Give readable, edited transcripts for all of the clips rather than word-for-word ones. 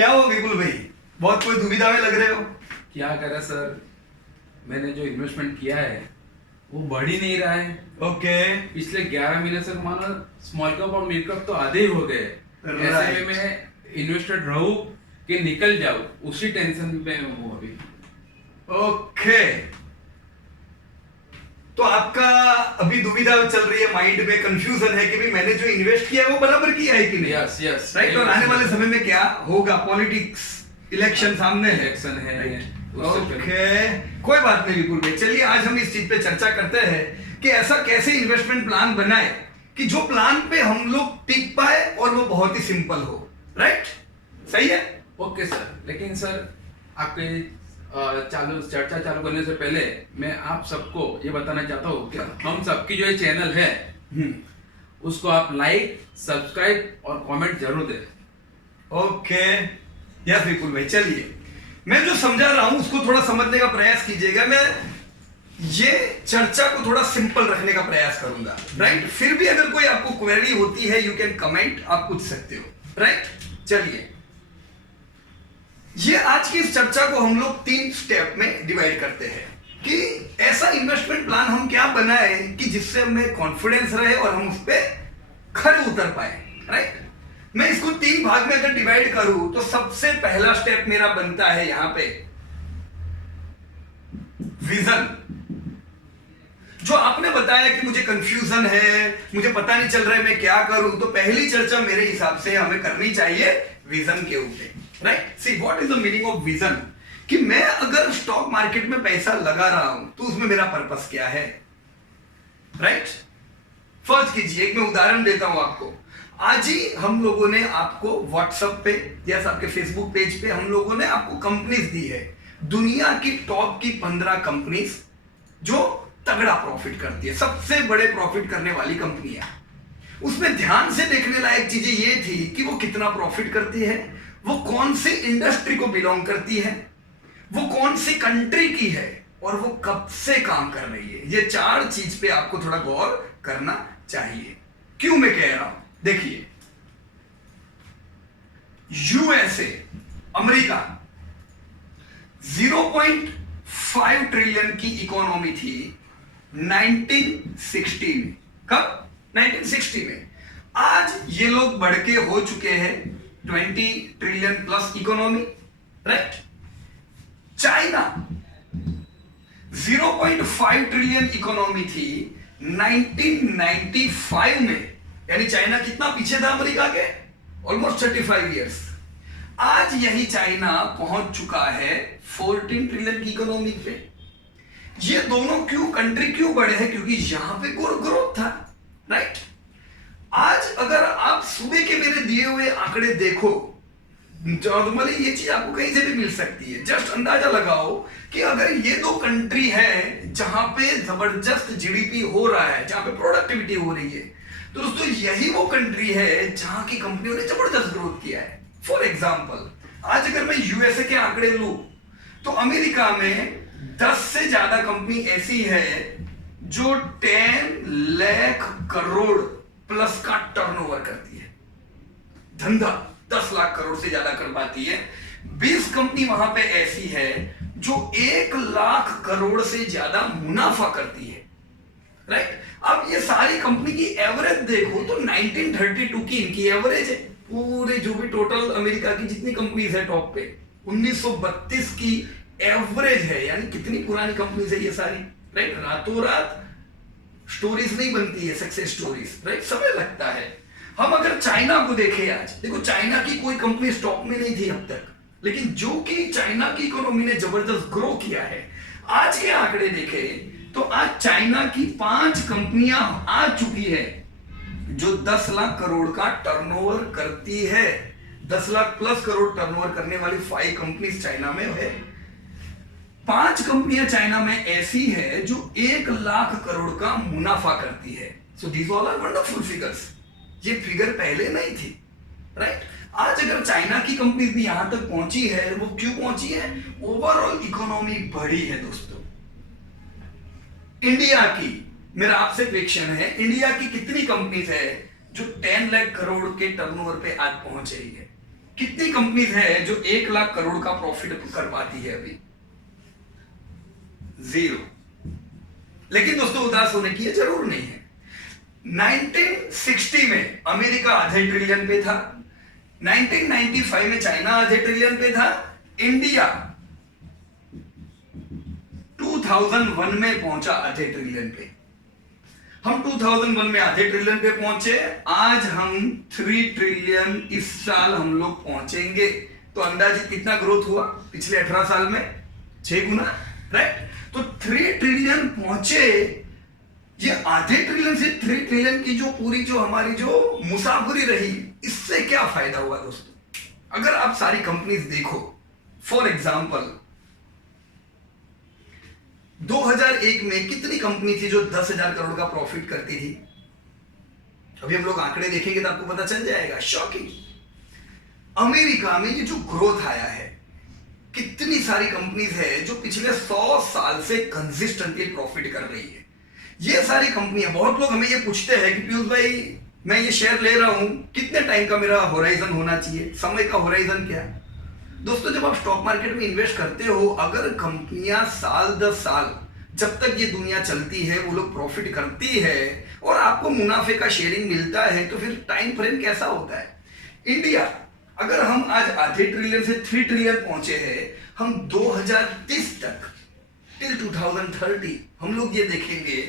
क्या हो विपुल भाई, बहुत कोई दुविधा में लग रहे हो। क्या करें सर, मैंने जो इन्वेस्टमेंट किया है वो बढ़ ही नहीं रहा है। ओके। पिछले 11 महीने से मानो स्मॉल कैप और मिड कैप तो आधे ही हो गए। ऐसे में मैं इन्वेस्टेड रहूं कि निकल जाऊं, उसी टेंशन में हूं अभी। ओके, तो आपका अभी दुविधा चल रही है, माइंड में कंफ्यूजन है कि भाई मैंने जो इन्वेस्ट किया है वो बराबर किया है कि नहीं। Yes yes right. और आने वाले समय में क्या होगा, पॉलिटिक्स, इलेक्शन सामने है। इलेक्शन है। ओके, कोई बात नहीं विपुल भाई, चलिए आज हम इस चीज पे चर्चा करते हैं कि ऐसा कैसे इन्वेस्टमेंट प्लान बनाए कि जो प्लान पे हम लोग टिक पाए और वो बहुत ही सिंपल हो। राइट, सही है। ओके सर, लेकिन सर आपके चर्चा चालू करने से पहले मैं आप सबको ये बताना चाहता हूँ कि हम सबकी जो ये चैनल है उसको आप लाइक, सब्सक्राइब और कमेंट जरूर दें। ओके, यस विपुल भाई, चलिए मैं जो समझा रहा हूं उसको थोड़ा समझने का प्रयास कीजिएगा। मैं ये चर्चा को थोड़ा सिंपल रखने का प्रयास करूंगा। राइट, फिर भी अगर कोई आपको क्वेरी होती है यू कैन कमेंट, आप पूछ सकते हो। राइट, चलिए ये आज की इस चर्चा को हम लोग 3 स्टेप में डिवाइड करते हैं कि ऐसा इन्वेस्टमेंट प्लान हम क्या बनाए कि जिससे हमें कॉन्फिडेंस रहे और हम उस पर खरे उतर पाए। राइट, मैं इसको 3 भाग में अगर डिवाइड करूं तो सबसे पहला स्टेप मेरा बनता है यहां पे विजन। जो आपने बताया कि मुझे कंफ्यूजन है, मुझे पता नहीं चल रहा है मैं क्या करूं, तो पहली चर्चा मेरे हिसाब से हमें करनी चाहिए विजन के ऊपर। Right, see what is the meaning of vision, कि मैं अगर स्टॉक मार्केट में पैसा लगा रहा हूं तो उसमें मेरा पर्पस क्या है। राइट, फर्ज कीजिए, एक मैं उदाहरण देता हूं आपको। आज ही हम लोगों ने आपको व्हाट्सएप पे या आपके फेसबुक पेज पे हम लोगों ने आपको कंपनीज दी है, दुनिया की टॉप की 15 कंपनीज जो तगड़ा प्रॉफिट करती है, सबसे बड़े प्रॉफिट करने वाली कंपनियां। उसमें ध्यान से देखने लायक चीजें ये थी कि वो कितना प्रॉफिट करती है, वो कौन सी इंडस्ट्री को बिलोंग करती है, वो कौन सी कंट्री की है और वो कब से काम कर रही है। ये 4 चीज पे आपको थोड़ा गौर करना चाहिए। क्यों मैं कह रहा हूं, देखिए यूएसए, अमेरिका 0.5 ट्रिलियन की इकोनॉमी थी 1960 में। कब? 1960 में। आज ये लोग बढ़ के हो चुके हैं 20 trillion plus economy. Right, China 0.5 trillion economy थी 1995 में, यानी चाइना कितना पीछे था अमेरिका के, ऑलमोस्ट 35 इयर्स। आज यही चाइना पहुंच चुका है 14 ट्रिलियन की इकोनॉमी पे। ये दोनों कंट्री क्यों बढ़े हैं? क्योंकि यहां पे ग्रोथ था। राइट, आज अगर आप सुबह के मेरे दिए हुए आंकड़े देखो, नॉर्मली ये चीज आपको कहीं से भी मिल सकती है, जस्ट अंदाजा लगाओ कि अगर ये 2 कंट्री है जहां पे जबरदस्त जीडीपी हो रहा है, जहां पे प्रोडक्टिविटी हो रही है, तो दोस्तों यही वो कंट्री है जहां की कंपनियों ने जबरदस्त ग्रोथ किया है। फॉर एग्जाम्पल, आज अगर मैं यूएसए के आंकड़े लूं तो अमेरिका में 10 से ज्यादा कंपनी ऐसी है जो 10 लाख करोड़ प्लस का टर्नओवर करती है, धंधा 10 लाख करोड़ से ज्यादा कर पाती है। 20 कंपनी वहां पे ऐसी है जो 1 लाख करोड़ से ज्यादा मुनाफा करती है। राइट, अब ये सारी कंपनी की एवरेज देखो तो 1932 की इनकी एवरेज है, पूरे जो भी टोटल अमेरिका की जितनी कंपनीज है टॉप पे 1932 की एवरेज है, यानी कितनी पुरानी कंपनीज है ये सारी। राइट, रातों रात स्टोरीज नहीं बनती है, सक्सेस स्टोरीज। राइट, समय लगता है। हम अगर चाइना को देखें, आज देखो चाइना की कोई कंपनी स्टॉक में नहीं थी अब तक, लेकिन जो कि चाइना की इकोनॉमी ने जबरदस्त ग्रो किया है। आज के आंकड़े देखें तो आज चाइना की 5 कंपनियां आ चुकी है जो 10 लाख करोड़ का टर्नओवर करती है। 10 लाख प्लस करोड़ टर्नओवर करने वाली 5 कंपनीज चाइना में है। 5 कंपनियां चाइना में ऐसी है जो 1 लाख करोड़ का मुनाफा करती है। So these all are wonderful figures. ये फिगर पहले नहीं थी। राइट, आज अगर चाइना की कंपनी भी यहां तक पहुंची है, वो क्यों पहुंची है? ओवरऑल इकोनॉमी बढ़ी है। दोस्तों, इंडिया की मेरा आपसे क्वेश्चन है, इंडिया की कितनी कंपनीज है जो 10 लाख करोड़ के टर्नओवर पे आज पहुंच रही है? कितनी कंपनीज है जो 1 लाख करोड़ का प्रॉफिट कर पाती है? अभी 0। लेकिन दोस्तों उदास होने की जरूर नहीं है। 1960 में अमेरिका आधे ट्रिलियन पे था, 1995 में चाइना आधे ट्रिलियन पे था, इंडिया 2001 में पहुंचा आधे ट्रिलियन पे। हम 2001 में आधे ट्रिलियन पे पहुंचे, आज हम 3 ट्रिलियन इस साल हम लोग पहुंचेंगे। तो अंदाजित कितना ग्रोथ हुआ पिछले 18 साल में? 6 गुना, राइट? तो 3 ट्रिलियन पहुंचे। ये आधे ट्रिलियन से 3 ट्रिलियन की जो पूरी जो हमारी जो मुसाफिरी रही, इससे क्या फायदा हुआ दोस्तों? अगर आप सारी कंपनीज देखो, फॉर एग्जांपल 2001 में कितनी कंपनी थी जो 10,000 करोड़ का प्रॉफिट करती थी? अभी हम लोग आंकड़े देखेंगे तो आपको पता चल जाएगा। शॉकिंग। अमेरिका में ये जो ग्रोथ आया है, कितनी सारी कंपनीज है जो पिछले 100 साल से कंसिस्टेंटली प्रॉफिट कर रही है। ये सारी कंपनियां, बहुत लोग हमें ये पूछते हैं कि पीयूष भाई मैं ये शेयर ले रहा हूं, कितने टाइम का मेरा होराइजन होना चाहिए, समय का होराइजन क्या है? दोस्तों जब आप स्टॉक मार्केट में इन्वेस्ट करते हो, अगर कंपनियां साल 10 साल जब तक ये दुनिया चलती है वो लोग प्रॉफिट करती है और आपको मुनाफे का शेयरिंग मिलता है, तो फिर टाइम फ्रेम कैसा होता है? इंडिया, अगर हम आज आधे ट्रिलियन से 3 ट्रिलियन पहुंचे हैं, हम 2030 तक टिल 2030 हम लोग ये देखेंगे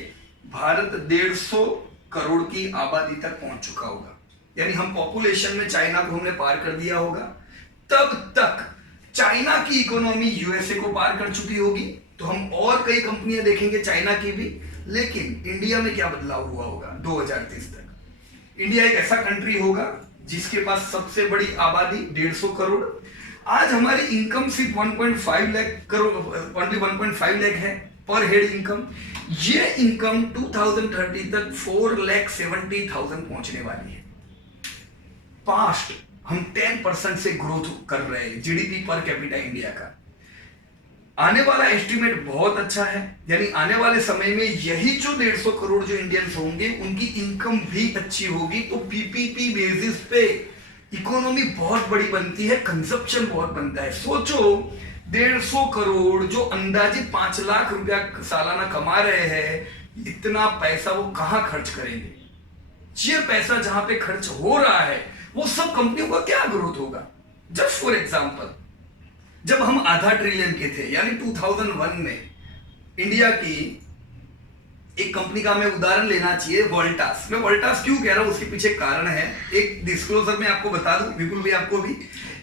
भारत 150 करोड़ की आबादी तक पहुंच चुका होगा। यानी हम पॉपुलेशन में चाइना को हमने पार कर दिया होगा। तब तक चाइना की इकोनॉमी यूएसए को पार कर चुकी होगी। तो हम और कई कंपनियां देखेंगे चाइना की भी। लेकिन इंडिया में क्या बदलाव हुआ होगा 2030 तक? इंडिया एक ऐसा कंट्री होगा जिसके पास सबसे बड़ी आबादी 150 करोड़। आज हमारी इनकम सिर्फ 1.5 लाख करोड़, ओनली 1.5 लाख है पर हेड इनकम। ये इनकम 2030 तक 4,70,000 पहुंचने वाली है। पास्ट हम 10% से ग्रोथ कर रहे हैं जीडीपी पर कैपिटा इंडिया का। आने वाला एस्टिमेट बहुत अच्छा है, यानी आने वाले समय में यही जो 150 करोड़ जो इंडियंस होंगे उनकी इनकम भी अच्छी होगी। तो पीपीपी बेसिस पे इकोनॉमी बहुत बड़ी बनती है, कंजप्शन बहुत बनता है। सोचो 150 करोड़ जो अंदाजित 5 लाख रुपया सालाना कमा रहे हैं, इतना पैसा वो कहां खर्च करेंगे? ये पैसा जहां पे खर्च हो रहा है वो सब कंपनियों का क्या ग्रोथ होगा? जस्ट फॉर एग्जांपल, जब हम आधा ट्रिलियन के थे यानी 2001 में, इंडिया की एक कंपनी का हमें उदाहरण लेना चाहिए, वोल्टास। मैं वोल्टास क्यों कह रहा हूं उसके पीछे कारण है। एक डिस्क्लोजर में आपको बता दूं, विपुल भी आपको भी,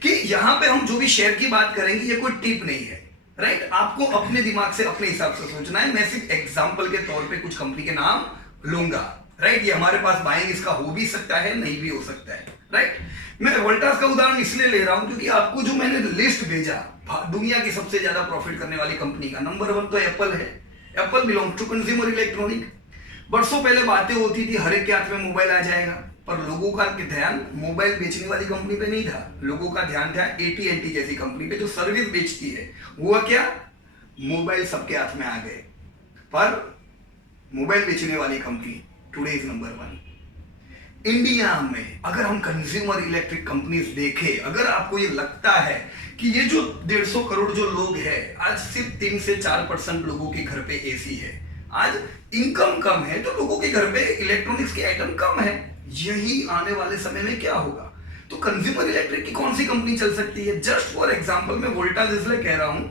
कि यहां पे हम जो भी शेयर की बात करेंगे ये कोई टिप नहीं है, राइट? आपको अपने दिमाग से अपने हिसाब से सोचना है। मैं सिर्फ एग्जाम्पल के तौर पर कुछ कंपनी के नाम लूंगा, राइट? ये हमारे पास बाइंग इसका हो भी सकता है, नहीं भी हो सकता है, राइट? मैं वोल्टास का उदाहरण इसलिए ले रहा हूं क्योंकि आपको जो मैंने लिस्ट भेजा दुनिया की सबसे ज्यादा प्रॉफिट करने वाली कंपनी का, नंबर 1 तो एप्पल है। Apple belong to consumer electronic. बरसों पहले बातें होती थी हर एक के हाथ में मोबाइल आ जाएगा, पर लोगों का ध्यान मोबाइल बेचने वाली कंपनी पे नहीं था। लोगों का ध्यान था AT&T जैसी कंपनी पे जो सर्विस बेचती है। हुआ क्या? मोबाइल सबके हाथ में आ गए, पर मोबाइल बेचने वाली company today is number 1। India में अगर हम कंज्यूमर इलेक्ट्रिक कंपनीज देखें, अगर आपको ये लगता है कि ये जो 150 करोड़ जो लोग हैं, आज सिर्फ 3 से 4% लोगों के घर पे एसी है, आज इनकम कम है तो लोगों के घर पे इलेक्ट्रॉनिक्स के आइटम कम है। यही आने वाले समय में क्या होगा? तो कंज्यूमर इलेक्ट्रिक की कौन सी कंपनी चल सकती है? जस्ट फॉर एग्जाम्पल मैं वोल्टास इसलिए कह रहा हूं,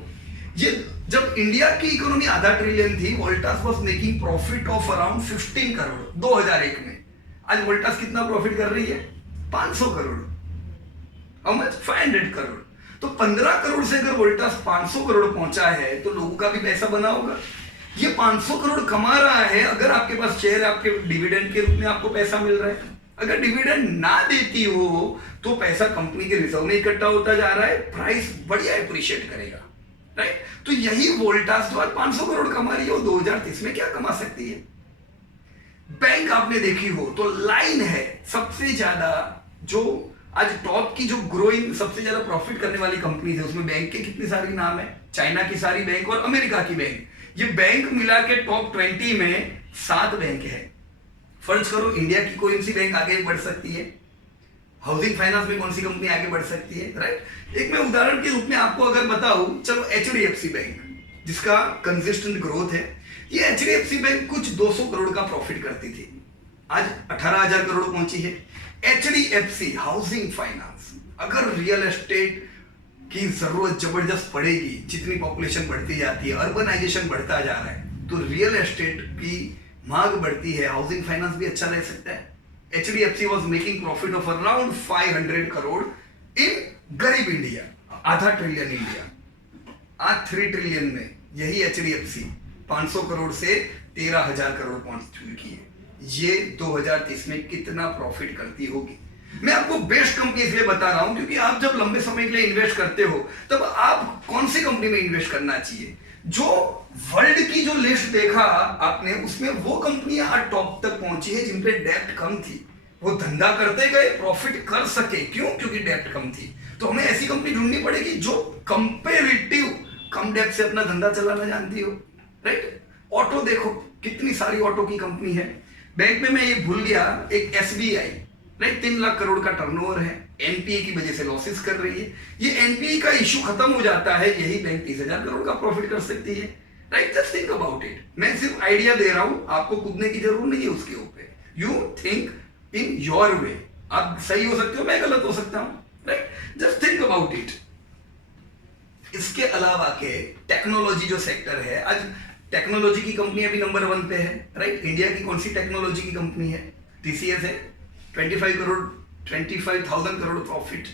ये जब इंडिया की इकोनॉमी आधा ट्रिलियन थी, Voltas was making profit of around 15 crore 2001 में। आज वोल्टास कितना प्रॉफिट कर रही है? 500 करोड़। How much? 500 करोड़। तो 15 करोड़ से अगर वोल्टास 500 करोड़ पहुंचा है तो लोगों का भी पैसा बना होगा। ये 500 करोड़ कमा रहा है, अगर आपके पास शेयर आपके डिविडेंड के रूप में आपको पैसा मिल रहा है। अगर डिविडेंड ना देती हो तो पैसा कंपनी के रिजर्व में इकट्ठा होता जा रहा है, प्राइस बढ़िया एप्रिशिएट करेगा, राइट? तो यही वोल्टास जो आज 500 करोड़ कमा रही है वो 2030 में क्या कमा सकती है? बैंक आपने देखी हो तो लाइन है सबसे ज्यादा, जो आज टॉप की जो ग्रोइंग सबसे ज्यादा प्रॉफिट करने वाली कंपनी है, उसमें बैंक के कितने सारे नाम है? चाइना की सारी बैंक और अमेरिका की बैंक, ये बैंक मिला के टॉप 20 में 7 बैंक है। फर्ज करो इंडिया की कोई सी बैंक आगे बढ़ सकती है? हाउसिंग फाइनेंस में कौन सी कंपनी आगे बढ़ सकती है, राइट। एक मैं उदाहरण के रूप में आपको अगर बताऊं, चलो HDFC बैंक जिसका कंसिस्टेंट ग्रोथ है, ये HDFC बैंक कुछ 200 करोड़ का प्रॉफिट करती थी, आज 18,000 करोड़ पहुंची है। HDFC हाउसिंग फाइनेंस, अगर रियल एस्टेट की जरूरत जबरदस्त पड़ेगी, जितनी पॉपुलेशन बढ़ती जाती है, अर्बनाइजेशन बढ़ता जा रहा है, तो रियल एस्टेट की मांग बढ़ती है, हाउसिंग फाइनेंस भी अच्छा रह सकता है। HDFC was making profit of around 500 crore इन गरीब इंडिया, आधा ट्रिलियन इंडिया, आज 3 ट्रिलियन में यही HDFC 500 करोड़ से 13,000 करोड़ पहुंच चुकी है। ये 2030 में कितना प्रॉफिट करती होगी। मैं आपको बेस्ट कंपनी इसलिए बता रहा हूं क्योंकि आप जब लंबे समय के लिए इन्वेस्ट करते हो तब आप कौन सी कंपनी में इन्वेस्ट करना चाहिए। जो वर्ल्ड की जो लिस्ट देखा आपने, उसमें वो कंपनियां आज टॉप तक पहुंची है जिन पे डेप्ट कम थी, वो धंधा करते गए, प्रॉफिट कर सके। क्यों? क्योंकि डेप्ट कम थी। तो हमें ऐसी कंपनी ढूंढनी पड़ेगी जो कंपेरेटिव कम डेप्ट से अपना धंधा चलाना जानती हो, राइट। ऑटो देखो, कितनी सारी ऑटो की कंपनी है। बैंक में मैं ये भूल गया, एक SBI, राइट, 3 लाख करोड़ का टर्नओवर है, एनपीए की वजह से लॉसेस कर रही है। ये एनपीए का इश्यू खत्म हो जाता है, यही बैंक 30,000 करोड़ का प्रॉफिट कर सकती है, right. Just think about it. मैं सिर्फ आइडिया दे रहा हूं, आपको कूदने की जरूरत नहीं है उसके ऊपर। You think in your way. आप सही हो सकते हो, मैं गलत हो सकता हूं, right. Just think about it. इसके अलावा के टेक्नोलॉजी जो सेक्टर है, आज टेक्नोलॉजी की कंपनियां भी नंबर 1 पे है, राइट। इंडिया की कौन सी टेक्नोलॉजी की कंपनी है? TCS है, 25,000 करोड़ प्रॉफिट।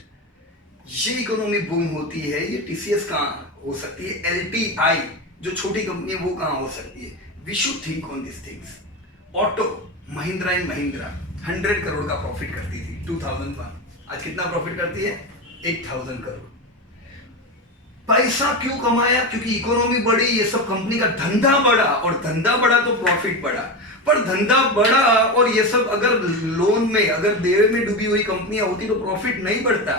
ये इकोनॉमी बूम होती है, ये TCS कहाँ हो सकती है? LTI जो छोटी कंपनी है वो कहाँ हो सकती है? We should think on this things. Auto, Mahindra and Mahindra 100 crore का प्रॉफिट करती थी 2001, आज कितना प्रॉफिट करती है? 8,000 करोड़। पैसा क्यों कमाया? क्योंकि इकोनॉमी बढ़ी, ये सब कंपनी का धंधा बढ़ा, और धंधा बढ़ा तो प्रॉफिट बढ़ा। पर धंधा बढ़ा और ये सब अगर लोन में, अगर देवे में डूबी हुई कंपनियां होती तो प्रॉफिट नहीं बढ़ता,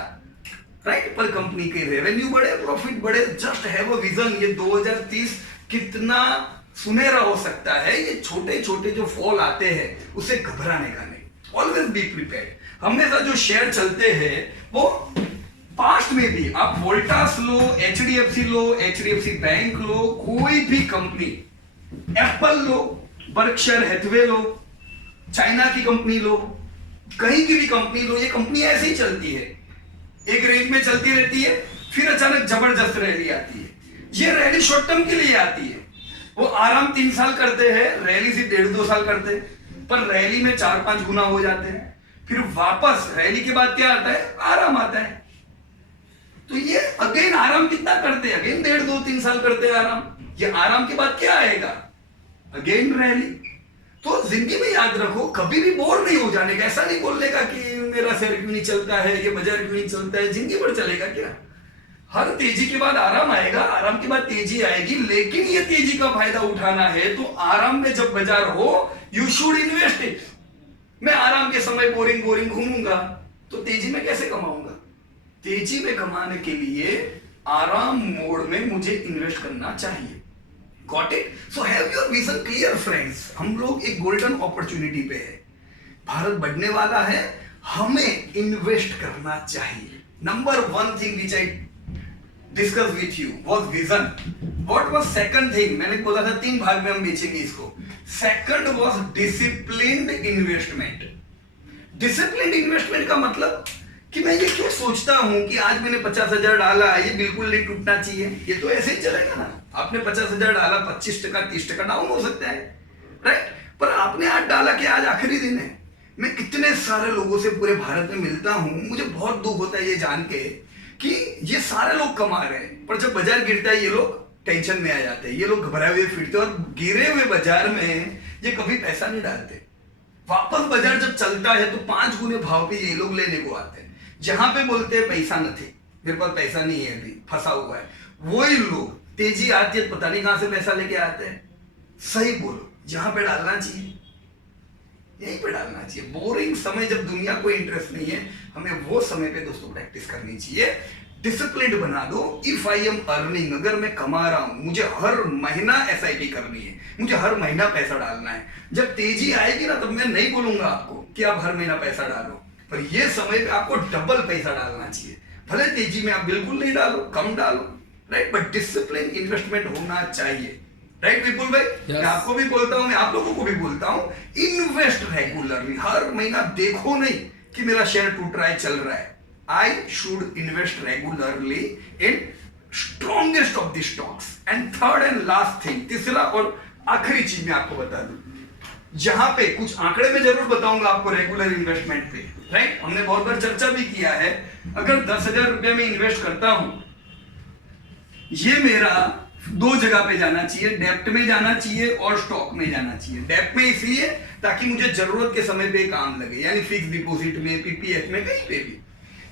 राइट। पर कंपनी के रेवेन्यू बढ़े, प्रॉफिट बढ़े। जस्ट हैव अ विजन, ये 2030 कितना सुनहरा हो सकता है। ये छोटे छोटे जो फॉल आते हैं उससे घबराने का नहीं, ऑलवेज बी प्रिपेयर्ड। हमेशा जो शेयर चलते हैं वो पास्ट में भी, आप वोल्टास लो, HDFC लो, HDFC बैंक लो, कोई भी कंपनी, एप्पल लो, बर्कशायर हैथवे लो, चाइना की कंपनी लो, कहीं की भी कंपनी लो, ये कंपनी ऐसे ही चलती है, एक रेंज में चलती रहती है, फिर अचानक जबरदस्त रैली आती है। ये रैली शॉर्ट टर्म के लिए आती है। वो आराम 3 साल करते हैं, रैली सिर्फ 1.5-2 साल करते हैं, पर रैली में 4-5 गुना हो जाते हैं। फिर वापस रैली के बाद क्या आता है? आराम आता है। तो ये अगेन आराम कितना करते हैं? अगेन 1.5-2-3 साल करते हैं आराम। ये आराम के बाद क्या आएगा? Again rally. तो जिंदगी में याद रखो, कभी भी बोर नहीं हो जाने का। ऐसा नहीं बोलने का कि मेरा शेयर क्यों नहीं चलता है, ये बाजार क्यों नहीं चलता है। जिंदगी भर चलेगा क्या? हर तेजी के बाद आराम आएगा, आराम के बाद तेजी आएगी। लेकिन ये तेजी का फायदा उठाना है तो आराम में जब बाजार हो, यू शुड इन्वेस्ट इट। मैं आराम के समय बोरिंग घूमूंगा तो तेजी में कैसे कमाऊंगा? तेजी में कमाने के लिए आराम मोड में मुझे इन्वेस्ट करना चाहिए। Got it? So have your vision clear, friends. हम लोग एक गोल्डन अपॉर्चुनिटी पे है, भारत बढ़ने वाला है, हमें इन्वेस्ट करना चाहिए। Number 1 thing which I discuss with you was vision. What was second thing? मैंने बोला था 3 भाग में हम बेचेंगे इसको। Second was disciplined investment. Disciplined investment का मतलब कि मैं ये क्यों सोचता हूं कि आज मैंने 50,000 डाला, ये बिल्कुल नहीं टूटना चाहिए, ये तो ऐसे ही चलेगा ना। आपने 50,000 डाला, 25%, 30% डाउन हो सकता है, राइट। पर आपने आज डाला कि आज आखिरी दिन है। मैं कितने सारे लोगों से पूरे भारत में मिलता हूं, मुझे बहुत दुख होता है ये जान के कि ये सारे लोग कमा रहे हैं, पर जब बाजार गिरता है ये लोग टेंशन में आ जाते हैं, ये लोग घबराए हुए फिरते हैं, और गिरे हुए बाजार में ये कभी पैसा नहीं डालते। वापस बाजार जब चलता है तो 5 गुने भाव पे ये लोग लेने को आते हैं। जहां पे बोलते हैं पैसा नहीं, मेरे पास पैसा नहीं है, अभी फंसा हुआ है, वही लोग तेजी आती है पता नहीं कहां से पैसा लेके आते हैं। सही बोलो, जहां पे डालना चाहिए यहीं पे डालना चाहिए। बोरिंग समय जब दुनिया को इंटरेस्ट नहीं है, हमें वो समय पे दोस्तों प्रैक्टिस करनी चाहिए। डिसिप्लिन बना दो। इफ आई एम अर्निंग, अगर मैं कमा रहा हूं, मुझे हर महीना SIP करनी है, मुझे हर महीना पैसा डालना है। जब तेजी आएगी ना, तब मैं नहीं बोलूंगा आपको कि आप हर महीना पैसा डालो, पर ये समय पे आपको डबल पैसा डालना चाहिए। भले तेजी में आप बिल्कुल नहीं डालो, कम डालो, राइट, बट डिसिप्लिन इन्वेस्टमेंट होना चाहिए, राइट विपुल भाई? मैं आपको भी बोलता हूं, मैं आप लोगों को भी बोलता हूं, इन्वेस्ट रेगुलरली। हर महीना देखो नहीं कि मेरा शेयर टूट रहा है, चल रहा है। I should invest regularly in strongest of the stocks. And third and last thing, तीसरा और आखिरी चीज मैं आपको बता दूं, जहां पे कुछ आंकड़े में जरूर बताऊंगा आपको रेगुलर इन्वेस्टमेंट पे, राइट? हमने बहुत बार चर्चा भी किया है। अगर 10,000 रुपए में इन्वेस्ट करता हूं, ये मेरा दो जगह पे जाना चाहिए, डेप्ट में जाना चाहिए और स्टॉक में जाना चाहिए। डेप्ट में इसलिए ताकि मुझे जरूरत के समय पे काम लगे, यानी फिक्स डिपॉजिट में, पीपीएफ में, कहीं पे भी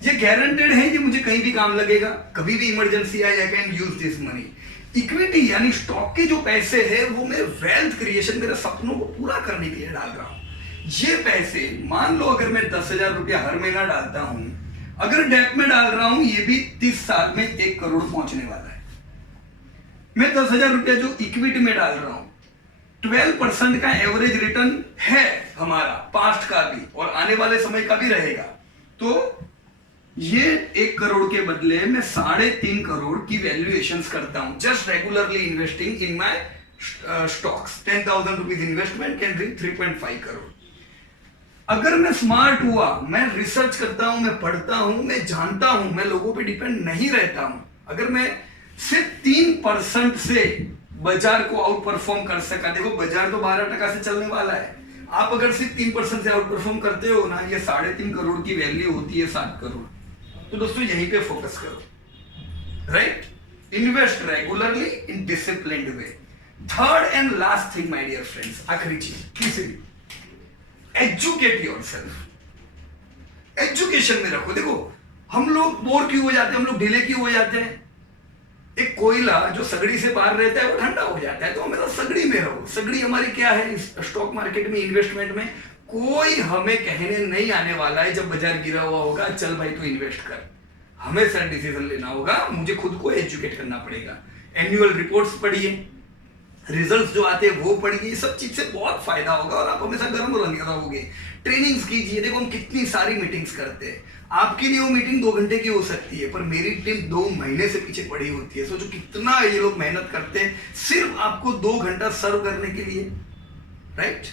ये गारंटेड है कि मुझे कहीं भी काम लगेगा, कभी भी इमरजेंसी आए, I can use this money. Equity यानी स्टॉक के जो पैसे हैं वो मैं वेल्थ क्रिएशन, मेरे सपनों को पूरा करने के लिए डाल रहा हूं। ये पैसे मान लो अगर मैं 10,000 रुपया हर महीना डालता हूं, अगर डेप्ट में डाल रहा हूं, ये भी 30 साल में 1 करोड़ पहुंचने वाला है। मैं 10,000 रुपया जो इक्विटी में डाल रहा हूं, 12% का एवरेज रिटर्न है हमारा, पास्ट का भी और आने वाले समय का भी रहेगा। तो ये 1 करोड़ के बदले मैं 3.5 करोड़ की वैल्यूएशंस करता हूं, just regularly investing in my stocks. 10,000 rupees investment can bring 3.5 crore. अगर मैं स्मार्ट हुआ, मैं रिसर्च करता हूं, मैं पढ़ता हूं, मैं जानता हूं, मैं लोगों पे डिपेंड नहीं रहता हूं, अगर मैं सिर्फ 3% से बाजार को आउट परफॉर्म कर सका, देखो बाजार तो 12% से चलने वाला है, आप अगर सिर्फ 3% से आउट परफॉर्म करते हो ना, ये 3.5 करोड़ की वैल्यू होती है 7 करोड़। तो दोस्तों यहीं पे फोकस करो, right? Invest regularly in disciplined way. Third and last thing my dear friends, आखिरी चीज, तीसरी, एजुकेट योरसेल्फ। एजुकेशन में रखो। देखो हम लोग बोर क्यों हो जाते हैं, हम लोग ढीले क्यों हो जाते हैं? एक कोयला जो सगड़ी से बाहर रहता है वो ठंडा हो जाता है, तो हमें तो सगड़ी में रहो। सगड़ी हमारी क्या है स्टॉक मार्केट में, इन्वेस्टमेंट में? कोई हमें कहने नहीं आने वाला है जब बाजार गिरा हुआ होगा, चल भाई तू इन्वेस्ट कर। हमें सर डिसीजन लेना होगा, मुझे खुद को एजुकेट करना पड़ेगा। एनुअल रिपोर्ट्स पढ़िए, रिजल्ट्स जो आते हैं वो पढ़िए, ये सब चीज से बहुत फायदा होगा और आप हमेशा गर्म रहोगे। ट्रेनिंग्स कीजिए। देखो हम कितनी सारी मीटिंग्स करते हैं, आपके लिए वो मीटिंग 2 घंटे की हो सकती है, पर मेरी टीम 2 महीने से पीछे पड़ी होती है। सोचो कितना ये लोग मेहनत करते हैं सिर्फ आपको 2 घंटा सर्व करने के लिए, राइट?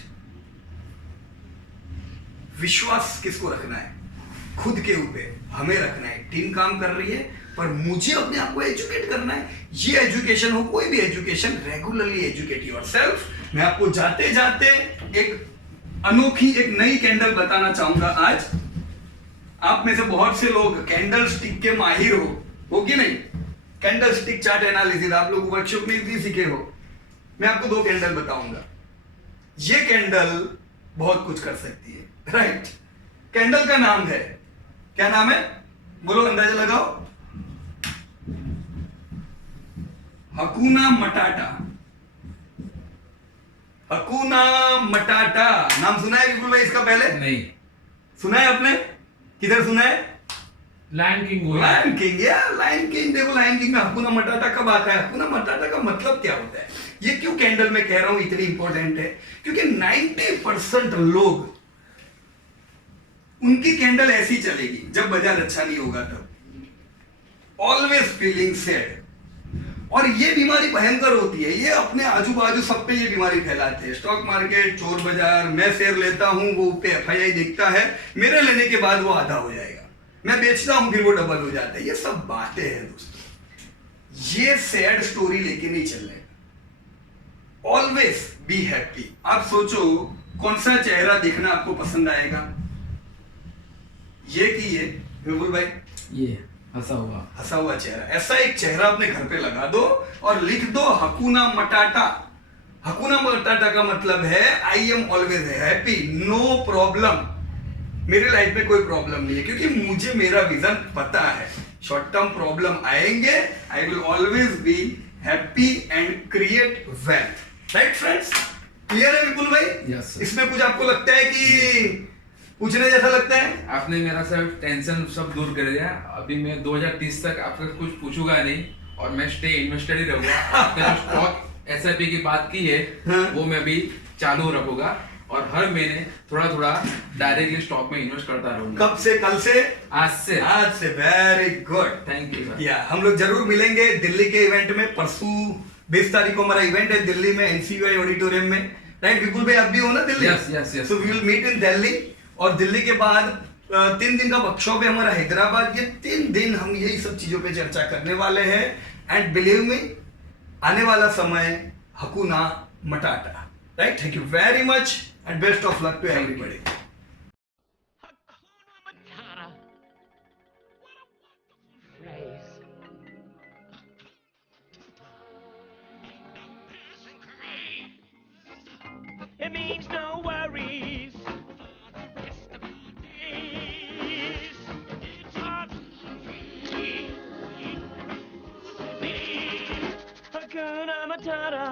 विश्वास किसको रखना है? खुद के ऊपर हमें रखना है। टीम काम कर रही है पर मुझे अपने आप को एजुकेट करना है। ये एजुकेशन हो, कोई भी एजुकेशन, रेगुलरली एजुकेट योरसेल्फ। मैं आपको जाते जाते एक अनोखी, एक नई कैंडल बताना चाहूंगा आज। आप में से बहुत से लोग कैंडल स्टिक के माहिर हो कि नहीं? कैंडल स्टिक चार्ट एनालिसिस आप लोग वर्कशॉप में भी सीखे हो। मैं आपको 2 कैंडल बताऊंगा। ये कैंडल बहुत कुछ कर सकती है, राइट? कैंडल का नाम है, क्या नाम है? बोलो, अंदाजा लगाओ। हकुना मटाटा। हकुना मटाटा नाम सुना है बिल्कुल भाई इसका पहले? नहीं सुना है आपने? किधर सुना है? Lion King. लायन किंग, यार लायन किंग। देखो लायन किंग में हकुना मटाटा कब आता है? हकुना मटाटा का मतलब क्या होता है? ये क्यों कैंडल में कह रहा हूं इतनी इंपॉर्टेंट है? क्योंकि 90% लोग, उनकी कैंडल ऐसी चलेगी जब बाजार अच्छा नहीं होगा तब। Always feeling sad. और ये बीमारी भयंकर होती है, ये अपने आजू बाजू सब पे ये बीमारी फैलाते हैं। स्टॉक मार्केट, चोर बाजार, मैं शेयर लेता हूं, वो पे एफआईआई दिखता है, मेरे लेने के बाद वो आधा हो जाएगा, मैं बेचता हूं फिर वो डबल हो जाता है। ये सब बातें हैं दोस्तों, ये सैड स्टोरी लेके नहीं चलने। Always be happy. आप सोचो कौन सा चेहरा देखना आपको पसंद आएगा, ये कि ये? बिल्कुल भाई, ये हंसा हुआ चेहरा। ऐसा एक चेहरा अपने घर पे लगा दो और लिख दो हकुना मटाटा। हकुना मटाटा का मतलब है I am always happy, no problem. मेरी लाइफ में कोई प्रॉब्लम नहीं है क्योंकि मुझे मेरा विजन पता है। शॉर्ट टर्म प्रॉब्लम आएंगे, I will always be happy and create wealth. Right friends, clear है विपुल भाई? Yes, इसमें कुछ आपको लगता है कि पूछने जैसा लगता है? आपने मेरा सब टेंशन सब दूर कर दिया। अभी मैं 2030 तक आपसे कुछ पूछूंगा नहीं और मैं स्टे इन्वेस्टेड ही रहूंगा। आपने जो स्टॉक एसआईपी की बात की है, हाँ। वो मैं भी चालू रखूंगा और हर महीने थोड़ा थोड़ा डायरेक्टली स्टॉक में इन्वेस्ट करता रहूंगा। कब से? कल से? आज से। Very good. Thank you sir. या हम लोग जरूर मिलेंगे दिल्ली के इवेंट में। परसों 20 तारीख को हमारा इवेंट है दिल्ली में, एनसीयूआई ऑडिटोरियम में, राइट? विपुल भाई आप भी हो ना Delhi? Yes. So we will meet in Delhi, और दिल्ली के बाद 3 दिन का वर्कशॉप है हमारा हैदराबाद। ये 3 दिन हम यही सब चीजों पे चर्चा करने वाले हैं। एंड बिलीव मी, आने वाला समय hakuna matata, right? Thank you very much and best of luck to everybody. Hakuna Matata. What a wonderful phrase. It means no worries for the rest of our days. It's hard to Hakuna Matata.